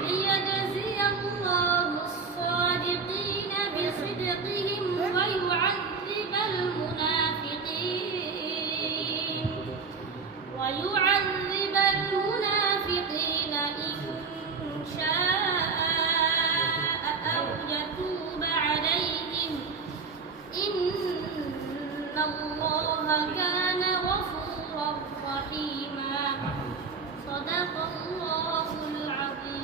ليجزي الله الصادقين بصدقهم ويعذب المنافقين إن شاء أو يتوب عليهم إن الله كان غفورا رحيما. صدق الله العظيم.